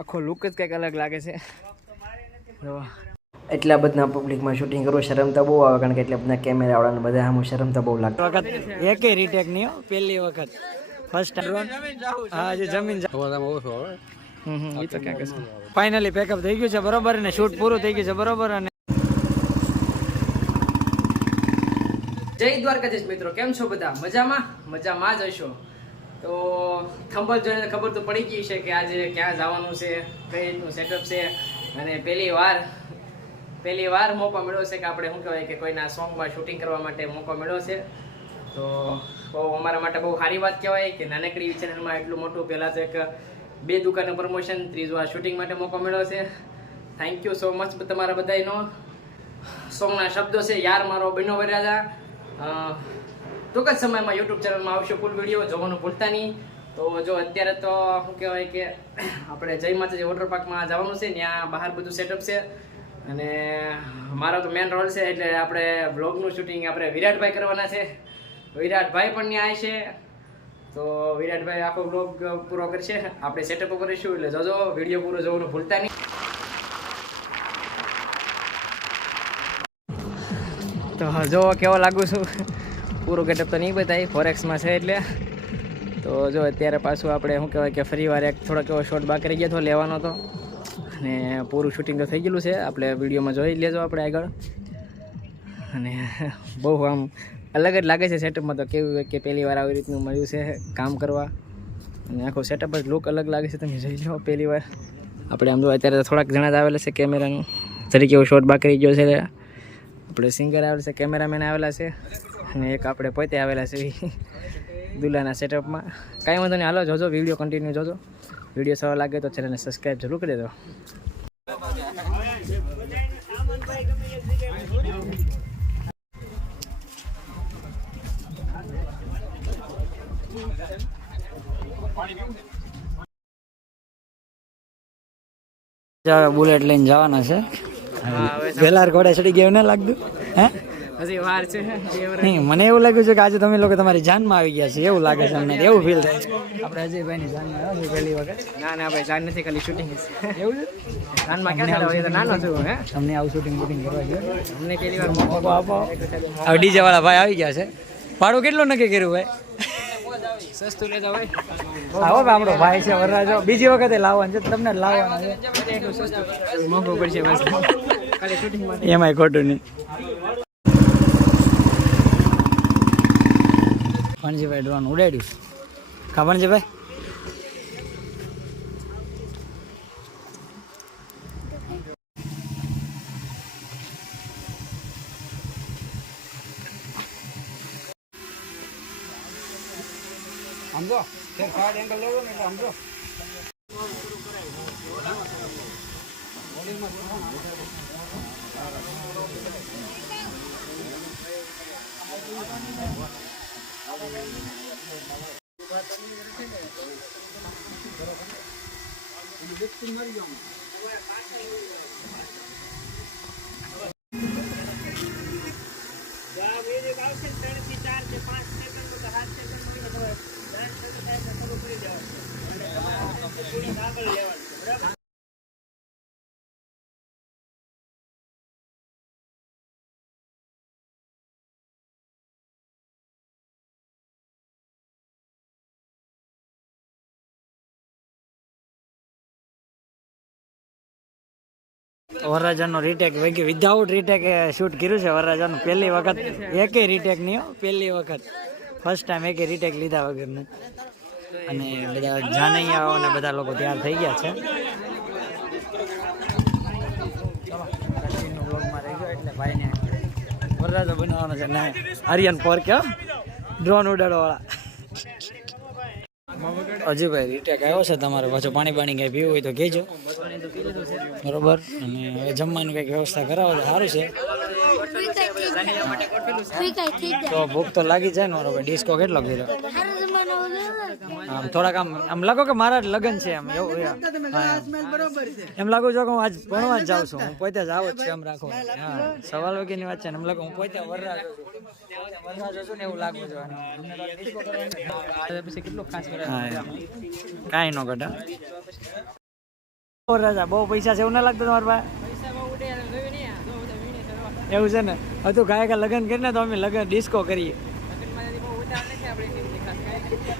આખો લુક જ કંઈક અલગ લાગે છે. એટલા બધા પબ્લિકમાં શૂટિંગ કરવું શરમ તો બહુ આવે, કારણ કે એટલા બધા કેમેરાવાળાને બધા આમ શરમ તો બહુ લાગે. વખત એકે રીટેક નહીં, પહેલી વખત ફર્સ્ટ ટાઈમ. હા, જે જમીન એ તો ક્યાંક છે. ફાઇનલી પેકઅપ થઈ ગયું છે બરોબર, અને શૂટ પૂરું થઈ ગયું છે બરોબર. અને જય દ્વારકાધીશ મિત્રો, કેમ છો બધા? મજામાં જ હશો. તો થંબનેલ જોઈને ખબર તો પડી ગઈ છે કે આજે ક્યાં જવાનું છે, કઈ રીતનું સેટઅપ છે. અને પહેલી વાર મોકો મળ્યો છે કે આપણે શું કહેવાય કે કોઈના સોંગમાં શૂટિંગ કરવા માટે મોકો મળ્યો છે. તો બહુ અમારા માટે બહુ સારી વાત કહેવાય કે નાનકડી ચેનલમાં એટલું મોટું, પહેલાં તો એક 2 દુકાનનું પ્રમોશન, ત્રીજું આ શૂટિંગ માટે મોકો મળ્યો છે. થેન્ક યુ સો મચ તમારા બધાનો. સોંગના શબ્દો છે યાર મારો બન્યો વરાજા. ટૂંક જ સમયમાં યુટ્યુબ ચેનલમાં આવશે ફૂલ વિડીયો, જોવાનું ભૂલતા નહીં. તો જો અત્યારે તો શું કહેવાય કે આપણે જય માતાજી વોટર પાર્કમાં જવાનું છે, ત્યાં બહાર બધું સેટઅપ છે. અને મારો તો મેન રોલ છે, એટલે આપણે વ્લોગનું શૂટિંગ આપણે વિરાટભાઈ કરવાના છે. વિરાટભાઈ પણ ત્યાં આવશે, તો વિરાટભાઈ આખો વ્લોગ પૂરો કરશે, આપણે સેટઅપ કરીશું. એટલે જોજો વિડીયો પૂરો જોવાનું ભૂલતા નહીં. તો જો કેવો લાગુ છું, પૂરું ગેટઅપ તો નહીં બતાવી, ફોરેક્સમાં છે એટલે. તો જો અત્યારે પાછું આપણે શું કહેવાય કે ફરી વાર એક થોડોક એવો શોટ બાકી રહી ગયો હતો લેવાનો હતો, અને પૂરું શૂટિંગ તો થઈ ગયેલું છે. આપણે વિડીયોમાં જોઈ લેજો આપણે આગળ. અને બહુ આમ અલગ જ લાગે છે સેટઅપમાં, તો કેવું કે પહેલી વાર આવી રીતનું મળ્યું છે કામ કરવા. અને આખો સેટઅપ જ લુક અલગ લાગે છે, તમે જોઈ લો પહેલી વાર. આપણે આમ જો અત્યારે થોડાક જણા જ આવેલા છે કેમેરાનું તરીકે, એવો શોટ બાકી રહી ગયો છે. આપણે સિંગર આવેલા છે, કેમેરામેન આવેલા છે, અને એક આપણે પોતે આવેલા છે દુલ્હાના સેટઅપમાં. કાંઈ વાંધો નહીં, હાલો જોજો વિડીયો કન્ટિન્યુ જોજો. વિડીયો સારો લાગે તો ચેનલને સબસ્ક્રાઈબ જરૂર કરી દેજો. બુલેટ લઈને જવાના છે. વેલાર ઘોડે ચડી ગયો ને લાગતું? હે હજી વાર છે. નહીં, મને એવું લાગ્યું છે કે આજે તમે લોકો તમારી જાનમાં આવી ગયા છે, એવું લાગે છે અમને, એવું ફીલ થાય છે. આપણે અજયભાઈની જાનમાં આવ્યા છે પહેલી વખત. ના ભાઈ, જાન નથી, ખાલી શૂટિંગ છે. એવું છે? જાનમાં ક્યાં હોય તો નાનો છું. હે તમને આવું શૂટિંગ કરવા જોઈએ, અમને પહેલી વાર મોકો આપો. હવે ડીજે વાળા ભાઈ આવી ગયા છે. ભાડું કેટલું નક્કી કર્યું ભાઈ? સસ્તું લેતા ભાઈ. આવો આપણો ભાઈ છે વરરાજો, બીજી વખતે લાવવાનું છે તમને, લાવવાના છે. એટલું સસ્તું મોંઘું પડશે બસ, ખાલી શૂટિંગ માટે. એમાંય ખોટું નહીં. ભણજીભાઈ ડ્રોન ઉડાડ્યું. ખા ભણજીભાઈ. સમજો થર્ડ એંગલ લેવો ને એટલે સમજો. વરરાજાનો રીટેક વિધાઉટ રીટેક શૂટ કર્યું છે. વરરાજાનું પહેલી વખત, એકે રીટેક નહીં, પહેલી વખત ફર્સ્ટ ટાઈમ એકે રીટેક લીધા વગરનું. અને બધા જાનૈયાઓ અને બધા લોકો તૈયાર થઈ ગયા છે. વ્લોગમાં રહી ગયો એટલે ભાઈને વરરાજો બનાવવાનો છે ને. આર્યન પોર કે ડ્રોન ઉડાડવાવાળા. અજયભાઈ રીટેક આવ્યો છે તમારે, પાછું પાણી કઈ પીવું હોય તો કહેજો બરોબર. અને હવે જમવાનું કંઈક વ્યવસ્થા કરાવો તો સારું છે. તો ભૂખ તો લાગી જાય ને બરોબર. ડિસ્કો કેટલો કર્યો આમ થોડાક આમ લાગો કે મારા લગ્ન છે એમ, એવું એમ લાગુ છો કે હું આજ ભણવા જ જાઉં છું. હું પોતે જ આવો જ છે એમ રાખો. હા, સવાલ વગેરેની વાત છે ને, એમ લાગો હું પોતે વરરાજો છું ને એવું લાગવું જોઈએ. પછી કેટલું ખાસ કાંઈ ન ઘટા. રાજા બહુ પૈસા છે એવું ના લાગતું તમારા પાસે? પૈસા બહુ ઉડે જોયું નહીં આ. જો બધા વીણે છે જો. એવું છે ને હવે તું ગાયકા લગ્ન કરીને તો અમે લગ્ન ડિસ્કો કરીએ લગ્નમાંથી બહુ ઉતાવળ નથી આપણે એટલી બધી ખાસ.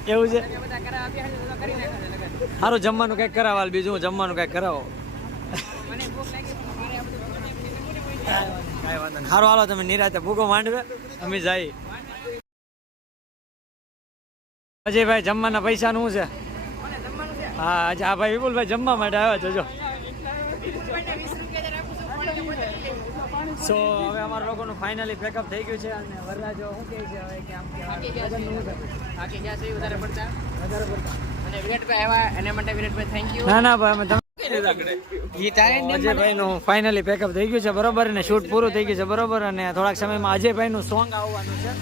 એવું છે તમે બધા કરાવ આપ્યા છે તો કરી નાખો છે લગ્ન. સારું જમવાનું કંઈક કરાવો બીજું જમવાનું કંઈક કરાવો મને ભૂખ લાગી પણ મારે આ બધું કાંઈ વાંધો નહીં સારું હાલો તમે નિરાતે ભૂકો માંડવે અમે જઈએ અજયભાઈ જમવાના પૈસાનું શું છે હા આજે આ ભાઈ વિપુલભાઈ જમવા માટે આવ્યા જોજો સો હવે અમારા લોકોનું ફાઇનલી પેકઅપ થઈ ગયું છે અને વરરાજો શું કહે છે હવે કે આમ બાકી જ્યાં સુધી વધારે પડતા અને વિરાટભાઈ આવ્યા એના માટે વિરાટભાઈ થેન્ક યુ. ના ના ભાઈ અમે અજયભાઈ નું ફાઇનલી પેકઅપ થઈ ગયું છે બરોબર અને શૂટ પૂરું થઈ ગયું છે બરોબર અને થોડાક સમયમાં અજયભાઈ નું સોંગ આવવાનું છે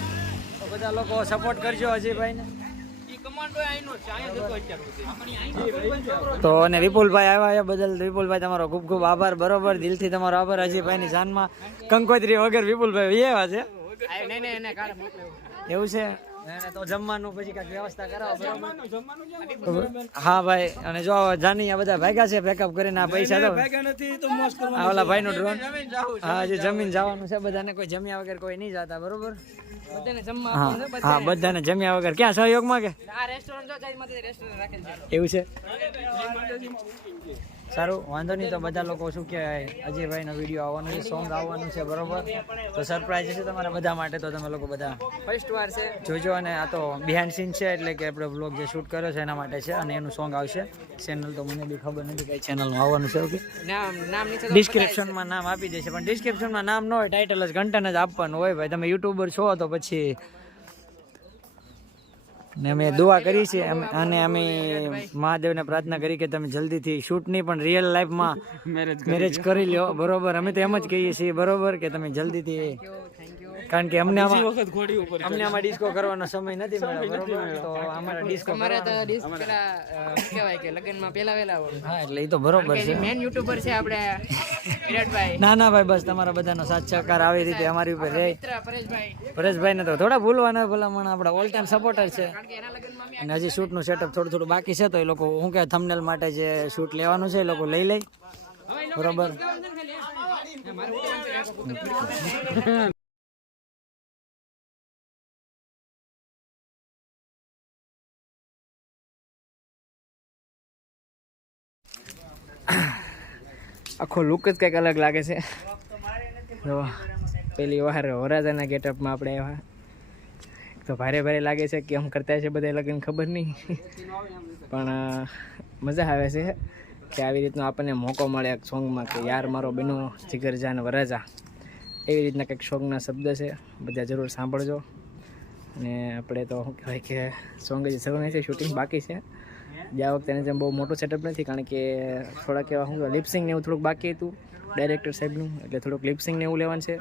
તો બધા લોકો સપોર્ટ કરજો અજયભાઈને તો અને વિપુલભાઈ આવ્યા એ બદલ વિપુલભાઈ તમારો ખૂબ ખૂબ આભાર બરોબર દિલથી તમારો આભાર અજયભાઈની જાનમાં કંકોત્રી વગર વિપુલભાઈ આવ્યા છે એવું છે તો જમવાનું પછી કાંઈક વ્યવસ્થા કરાવો બરોબર હા ભાઈ અને જો જાની આ બધા ભાગ્યા છે પેકઅપ કરીને આ પૈસા તો આ ઓલા ભાઈ નું ડ્રોન હા જે જમીન જવાનું છે બધાને કોઈ જમ્યા વગર કોઈ નહીં જતા બરોબર બધાને જમવા હા બધાને જમ્યા વગર ક્યાં સહયોગમાં કે આ રેસ્ટોરન્ટ જો સાઈડમાંથી રેસ્ટોરન્ટ રાખેલ છે એવું છે સારું વાંધો નહીં તો બધા લોકો શું કહેવાય અજયભાઈનો વિડીયો આવવાનો છે સોંગ આવવાનું છે બરોબર તો સરપ્રાઈઝ છે તમારા બધા માટે તો તમે લોકો બધા ફર્સ્ટ વાર છે જોજો અને આ તો બિહાઇન્ડ સીન છે એટલે કે આપણે વ્લોગ જે શૂટ કર્યો છે એના માટે છે અને એનું સોંગ આવશે ચેનલ તો મને બી ખબર નથી કઈ ચેનલમાં આવવાનું છે ઓકે નામ નીચે ડિસ્ક્રિપ્શનમાં નામ આપી દેશે પણ ડિસ્ક્રિપ્શનમાં નામ ન હોય ટાઇટલ જ કન્ટેન્ટ જ આપવાનું હોય ભાઈ તમે યુટ્યુબર છો તો પછી ને અમે દુઆ કરી છે અને અમે મહાદેવને પ્રાર્થના કરી કે તમે જલ્દીથી શૂટ નહીં પણ રિયલ લાઈફમાં મેરેજ કરી લ્યો બરોબર અમે તો એમ જ કહીએ છીએ બરોબર કે તમે જલ્દીથી કારણ કે અમને આમાં ડિસ્કો કરવાનો સમય નથી મળ્યો બરોબર તો અમારે ડિસ્કો અમારે તો ડિસ્ક પેલા કહેવાય કે લગ્નમાં પેલા વેલા હોય હા એટલે એ તો બરોબર છે મેન યુટ્યુબર છે આપણે વિરાટભાઈ ના ના ભાઈ બસ તમારા બધાનો સાથ સહકાર આવી રીતે અમારી ઉપર રહે મિત્ર પરેશભાઈ પરેશભાઈને તો થોડા ભૂલવાના ભલામણ આપણા ઓલ ટાઈમ સપોર્ટર છે કારણ કે એના લગ્નમાં અને હજી શૂટનું સેટઅપ થોડું થોડું બાકી છે તો એ લોકો શું કે થંબનેલ માટે જે શૂટ લેવાનું છે એ લોકો લઈ લે બરોબર આખો લુક જ કંઈક અલગ લાગે છે તો પેલી વાર વરાજાના ગેટઅપમાં આપણે આવ્યા તો ભારે ભારે લાગે છે કે આમ કરતા છે બધા લગ્ન ખબર નહીં પણ મજા આવે છે કે આવી રીતનો આપણને મોકો મળે એક સોંગમાં કે યાર મારો બેનો જીગરજાન વરાજા એવી રીતના કંઈક સોંગના શબ્દ છે બધા જરૂર સાંભળજો અને આપણે તો શું કહેવાય કે સોંગ જ શરૂ નહીં છે શૂટિંગ બાકી છે ગયા વખતે એને જેમ બહુ મોટું સેટઅપ નથી કારણ કે થોડાક એવા શું લિપસિંગ ને એવું થોડુંક બાકી હતું ડાયરેક્ટર સાહેબનું એટલે થોડુંક લિપસિંગ ને એવું લેવાનું છે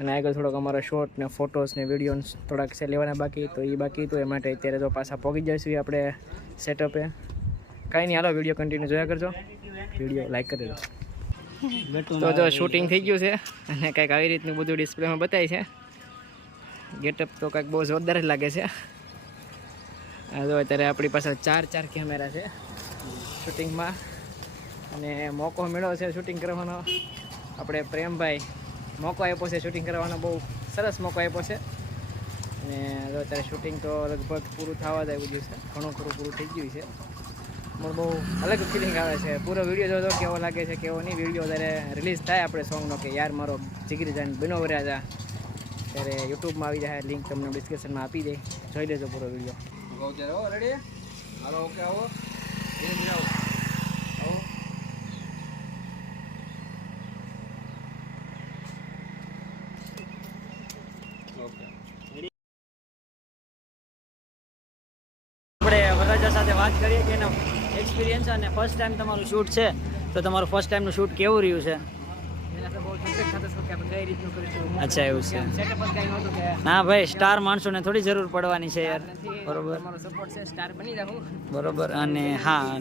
અને આગળ થોડોક અમારા શોર્ટ ને ફોટોસ ને વિડીયોસ થોડાક છે લેવાના બાકી તો એ બાકી તો એ માટે અત્યારે તો પાછા પહોંચી જઈશું આપણે સેટઅપે કાંઈ નહીં હાલો વિડીયો કન્ટિન્યુ જોયા કરજો વિડીયો લાઈક કરી દો તો જો શૂટિંગ થઈ ગયું છે અને કંઈક આવી રીતનું બધું ડિસ્પ્લેમાં બતાવી છે ગેટઅપ તો કંઈક બહુ જોરદાર જ લાગે છે આ જો અત્યારે આપણી પાસે ચાર કેમેરા છે શૂટિંગમાં અને મોકો મળ્યો છે શૂટિંગ કરવાનો આપણે પ્રેમભાઈ મોકો આપ્યો છે શૂટિંગ કરવાનો બહુ સરસ મોકો આપ્યો છે અને જો અત્યારે શૂટિંગ તો લગભગ પૂરું થવા જ આવ્યું છે ઘણું ખરું પૂરું થઈ ગયું છે પણ બહુ અલગ ફિલિંગ આવે છે પૂરો વિડીયો જોજો કેવો લાગે છે કેવો નહીં વિડીયો જ્યારે રિલીઝ થાય આપણે સોંગનો કે યાર મારો જીગરજાન બનો વરાજા ત્યારે યુટ્યુબમાં આવી જાય લિંક તમને ડિસ્ક્રિપ્શનમાં આપી દે જોઈ લેજો પૂરો વિડીયો રેડી હાલો ઓકે આવો ધીરે ધીરે આવો આપણે વરરાજા સાથે વાત કરીએ કે એનો એક્સપિરિયન્સ અને ફર્સ્ટ ટાઈમ તમારું શૂટ છે તો તમારું ફર્સ્ટ ટાઈમનું શૂટ કેવું રહ્યું છે અચ્છા એવું છે ના ભાઈ સ્ટાર માણસોને થોડી જરૂર પડવાની છે યાર બરોબર બરોબર અને હા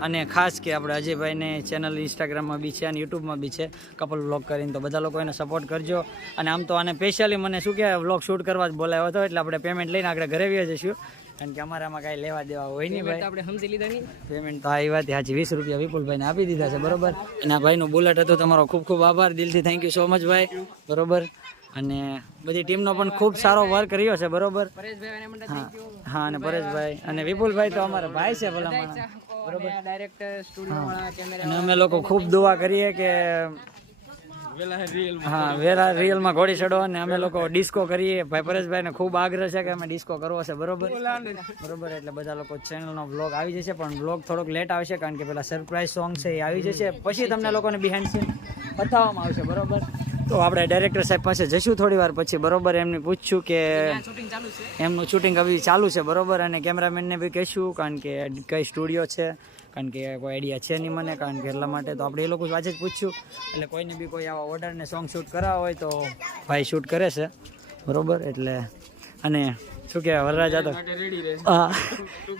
અને ખાસ કે આપણે અજયભાઈને ચેનલ ઇન્સ્ટાગ્રામમાં બી છે અને યુટ્યુબમાં બી છે કપલ વ્લોગ કરીને તો બધા લોકો એને સપોર્ટ કરજો અને આમ તો આને સ્પેશિયલી મને શું કહેવાય વ્લોગ શૂટ કરવા જ બોલાવ્યો હતો એટલે આપણે પેમેન્ટ લઈને આગળ ઘરે વ્યા જઈશું કારણ કે અમારામાં કાંઈ લેવા દેવા હોય નહીં ભાઈ. આપણે સમજી લીધા નહીં. પેમેન્ટ તો આ વાત સાચી 20 રૂપિયા વિપુલભાઈને આપી દીધા છે બરોબર. અને આ ભાઈનું બુલેટ હતું, તમારો ખૂબ ખૂબ આભાર દિલથી, થેન્ક યુ સો મચ ભાઈ બરોબર. અને બધી ટીમનો પણ ખૂબ સારો વર્ક રહ્યો છે બરોબર. પરેશભાઈ એને માટે હા thank you. હા, અને પરેશભાઈ અને વિપુલભાઈ તો અમારા ભાઈ છે ભલામણ. બરોબર ડાયરેક્ટર સ્ટુડિયો વાળા કેમેરા અને અમે લોકો ખૂબ દુઆ કરીએ કે હા વેલા રિયલમાં ઘોડી ચડો. અને અમે લોકો ડિસ્કો કરીએ. ભાઈ પરેશભાઈને ખૂબ આગ્રહ છે કે અમે ડિસ્કો કરવો છે બરોબર બરોબર. એટલે બધા લોકો ચેનલનો વ્લોગ આવી જશે, પણ વ્લોગ થોડોક લેટ આવશે કારણ કે પેલા સરપ્રાઈઝ સોંગ છે એ આવી જશે, પછી તમને લોકોને બિહાઇન્ડ સીન બતાવવામાં આવશે બરોબર. તો આપણે ડાયરેક્ટર સાહેબ પાસે જઈશું થોડી વાર પછી બરોબર. એમને પૂછશું કે શૂટિંગ ચાલુ છે. એમનું શૂટિંગ હવે ચાલુ છે બરોબર. અને કેમેરામેનને બી કહીશું કારણ કે કઈ સ્ટુડિયો છે, કારણ કે કોઈ આઈડિયા છે નહીં મને, કારણ કે એટલા માટે તો આપણે એ લોકો આજે જ પૂછ્યું. એટલે કોઈને બી કોઈ આવા ઓર્ડરને સોંગ શૂટ કરાવવા હોય તો ભાઈ શૂટ કરે છે બરોબર. એટલે અને શું કહેવાય વરરાજા તો હા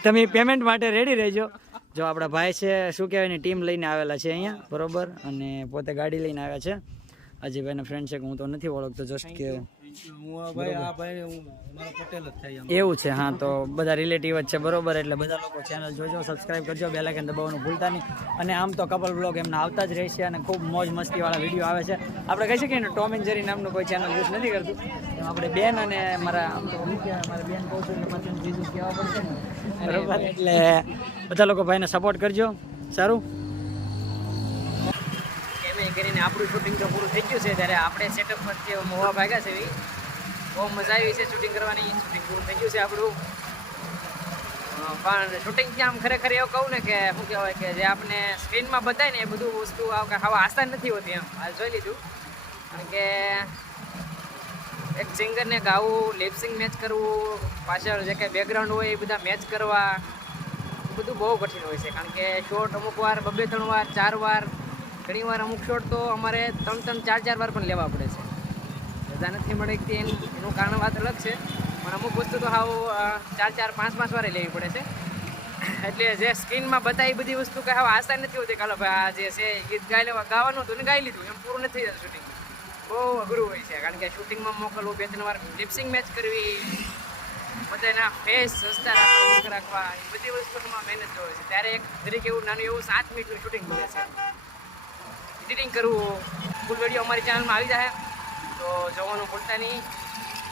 તમે પેમેન્ટ માટે રેડી રહેજો. જો આપણા ભાઈ છે શું કહેવાય એની ટીમ લઈને આવેલા છે અહીંયા બરોબર. અને પોતે ગાડી લઈને આવ્યા છે. અજયભાઈના ફ્રેન્ડ છે કે હું તો નથી ઓળખતો, જસ્ટ કે એવું છે. હા તો બધા રિલેટિવ જ છે બરોબર. એટલે બધા લોકો ચેનલ જોજો, સબસ્ક્રાઇબ કરજો, બેલ આઇકન દબાવવાનું ભૂલતા નહીં. અને આમ તો કપલ બ્લોગ એમના આવતા જ રહેશે અને ખૂબ મોજ મસ્તીવાળા વિડીયો આવે છે. આપણે કહી શકીએ ને ટોમ એન્ડ જેરી નામનું કોઈ ચેનલ યુઝ નથી કરતું. એમ આપણે બેન અને મારા આમ તો મારા બેન કહું છું એટલે મારે બીજું કહેવા પડશે ને બરોબર. એટલે બધા લોકો ભાઈને સપોર્ટ કરજો. સારું કેમે કરીને આપણું શૂટિંગ તો પૂરું થઈ ગયું છે. ત્યારે આપણે સેટઅપ પરથી મોવા ભાગ્યા છે. બહુ મજા આવી છે શૂટિંગ કરવાની. શૂટિંગ પૂરું થઈ ગયું છે આપણું. પણ શૂટિંગથી આમ ખરેખર એવું કહું ને કે શું કહેવાય કે જે આપણે સ્ક્રીનમાં બતાય ને એ બધું વસ્તુ હવે આસાન નથી હોતી એમ. આ જોઈ લીધું. કારણ કે એક સિંગરને ગાવું, લિપસિંગ મેચ કરવું, પાછળ જે કંઈ બેકગ્રાઉન્ડ હોય એ બધા મેચ કરવા, બધું બહુ કઠિન હોય છે. કારણ કે શોટ અમુક વાર 2-3 વાર 4 વાર, ઘણી વાર અમુક શોટ તો અમારે 3-3, 4-4 વાર પણ લેવા પડે છે. રજા નથી મળતી એનું કારણ વાત અલગ છે, પણ અમુક વસ્તુ તો હાવ 4-4, 5-5 વારે લેવી પડે છે. એટલે જે સ્ક્રીનમાં બતાવી બધી વસ્તુ કે હાવ આસાન નથી હોતી. કાલો ભાઈ આ જે છે ગીત ગાવાનું હતું ને ગાઈ લીધું એમ પૂરું નથી થતું. શૂટિંગ બહુ અઘરું હોય છે. કારણ કે શૂટિંગમાં મોકલવું, 2-3 વાર લિપસિંગ મેચ કરવી, બધાના ફેસ સસ્તા રાખવા, એ બધી વસ્તુમાં મહેનત હોય છે. ત્યારે એક તરીકે એવું નાનું એવું 7 મિનિટનું શૂટિંગ મળે છે. એડિટિંગ કરવું, ફૂલ વિડીયો અમારી ચેનલમાં આવી જાય તો જોવાનું ભૂલતા નહીં.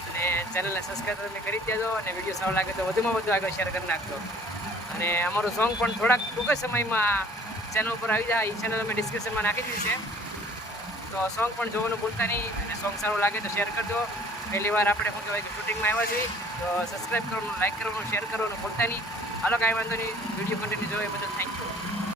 અને ચેનલને સબસ્ક્રાઈબ તમે કરી દેજો. અને વિડીયો સારો લાગે તો વધુમાં વધુ આગળ શેર કરી નાખજો. અને અમારું સોંગ પણ થોડાક ટૂંક જ સમયમાં ચેનલ ઉપર આવી જાય. એ ચેનલ અમે ડિસ્ક્રિપ્શનમાં નાખી દીધી છે. તો સોંગ પણ જોવાનું ભૂલતા નહીં. અને સોંગ સારું લાગે તો શેર કરજો. પહેલી વાર આપણે શું કહેવાય કે શૂટિંગમાં આવ્યા છીએ તો સબસ્ક્રાઈબ કરવાનું, લાઈક કરવાનું, શેર કરવાનું ભૂલતા નહીં. હાલો કાંઈ વાંધો નહીં. વિડીયો કન્ટિન્યુ જોવો એ બધું થેન્ક યુ.